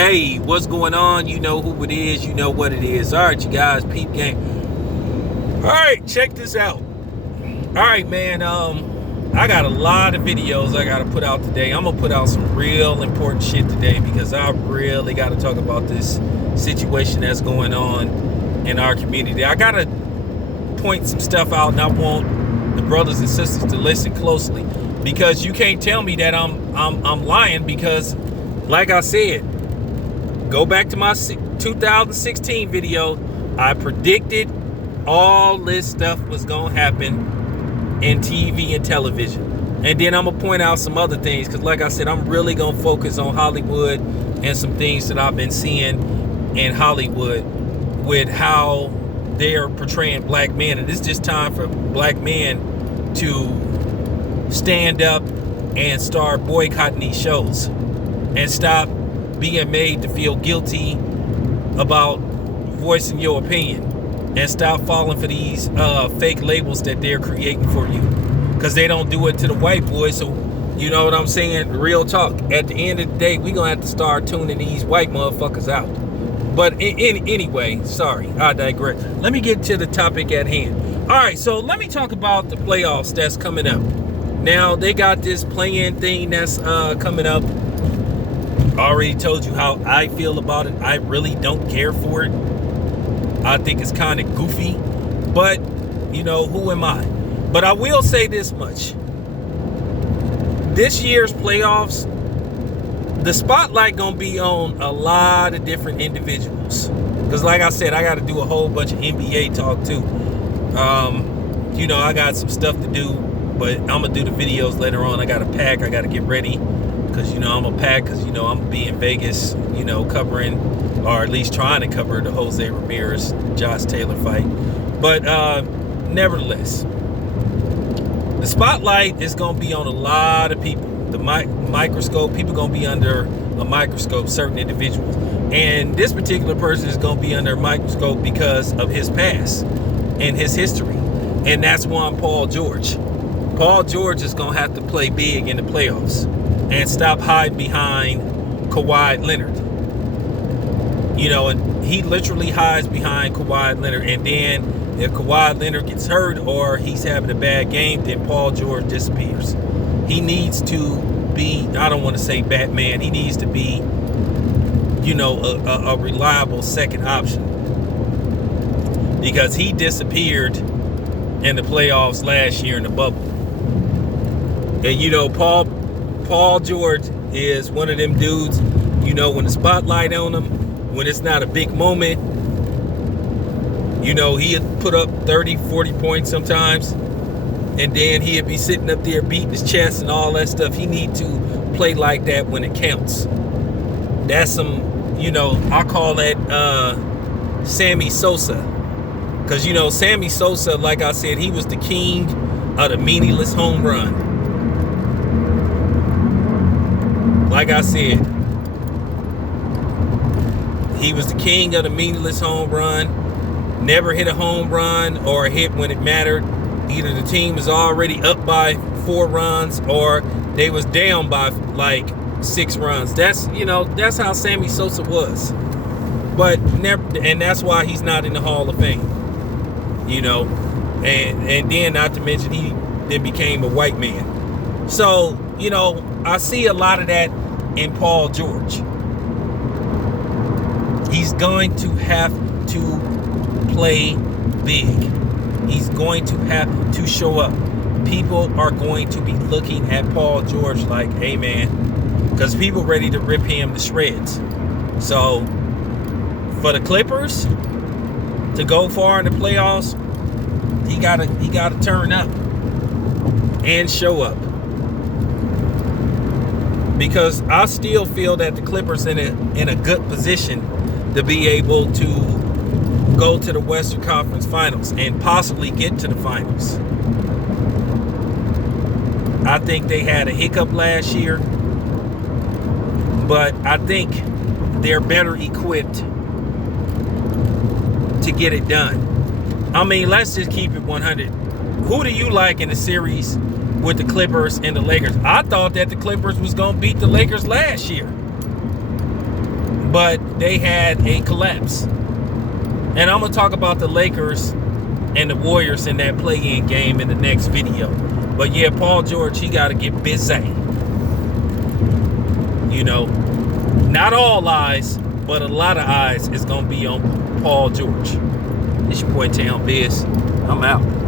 Hey, what's going on? You know who it is. You know what it is. All right, you guys, peep game. All right, check this out. All right, man. I got a lot of videos I got to put out today. I'm going to put out some real important shit today because I really got to talk about this situation that's going on in our community. I got to point some stuff out, and I want the brothers and sisters to listen closely because you can't tell me that I'm lying because, like I said, go back to my 2016 video. I predicted all this stuff was going to happen in TV and television. And then I'm going to point out some other things because, like I said, I'm really going to focus on Hollywood and some things that I've been seeing in Hollywood with how they are portraying black men. And it's just time for black men to stand up and start boycotting these shows and stop being made to feel guilty about voicing your opinion and stop falling for these fake labels that they're creating for you because they don't do it to the white boys. So you know what I'm saying? Real talk. At the end of the day, we're gonna have to start tuning these white motherfuckers out. But anyway, sorry, I digress. Let me get to the topic at hand. All right, so let me talk about the playoffs that's coming up. Now they got this play-in thing that's coming up. I already told you how I feel about it. I really don't care for it. I think it's kind of goofy, but you know, who am I? But I will say this much. This year's playoffs, the spotlight gonna be on a lot of different individuals. Because like I said, I got to do a whole bunch of NBA talk too. You know, I got some stuff to do, but I'm gonna do the videos later on. I got to pack, I got to get ready. Because, you know, I'm a pack because, you know, I'm going to be in Vegas, you know, covering, or at least trying to cover the Jose Ramirez, Josh Taylor fight. But nevertheless, the spotlight is going to be on a lot of people. The microscope, people going to be under a microscope, certain individuals. And this particular person is going to be under a microscope because of his past and his history. And that's one Paul George. Paul George is going to have to play big in the playoffs and stop hiding behind Kawhi Leonard. You know, and he literally hides behind Kawhi Leonard. And then if Kawhi Leonard gets hurt or he's having a bad game, then Paul George disappears. He needs to be, I don't want to say Batman, he needs to be, you know, a reliable second option. Because he disappeared in the playoffs last year in the bubble. And, you know, Paul George is one of them dudes, you know, when the spotlight on him, when it's not a big moment, you know, he'd put up 30, 40 points sometimes, and then he'd be sitting up there beating his chest and all that stuff. He need to play like that when it counts. That's some, you know, I call that Sammy Sosa. Because, you know, Sammy Sosa, like I said, he was the king of the meaningless home run. Like I said, he was the king of the meaningless home run. Never hit a home run or a hit when it mattered. Either the team was already up by 4 runs or they was down by like 6 runs. That's, you know, that's how Sammy Sosa was. But never, and that's why he's not in the Hall of Fame. You know, and then not to mention he then became a white man. So, you know, I see a lot of that in Paul George. He's going to have to play big. He's going to have to show up. People are going to be looking at Paul George like, hey man, because people ready to rip him to shreds. So for the Clippers to go far in the playoffs, he gotta turn up and show up. Because I still feel that the Clippers in a good position to be able to go to the Western Conference Finals and possibly get to the finals. I think they had a hiccup last year, but I think they're better equipped to get it done. I mean, let's just keep it 100. Who do you like in the series with the Clippers and the Lakers? I thought that the Clippers was going to beat the Lakers last year. but they had a collapse. And I'm going to talk about the Lakers and the Warriors in that play-in game in the next video. But yeah, Paul George, he got to get busy. You know, not all eyes, but a lot of eyes is going to be on Paul George. It's your boy Town Biz. I'm out.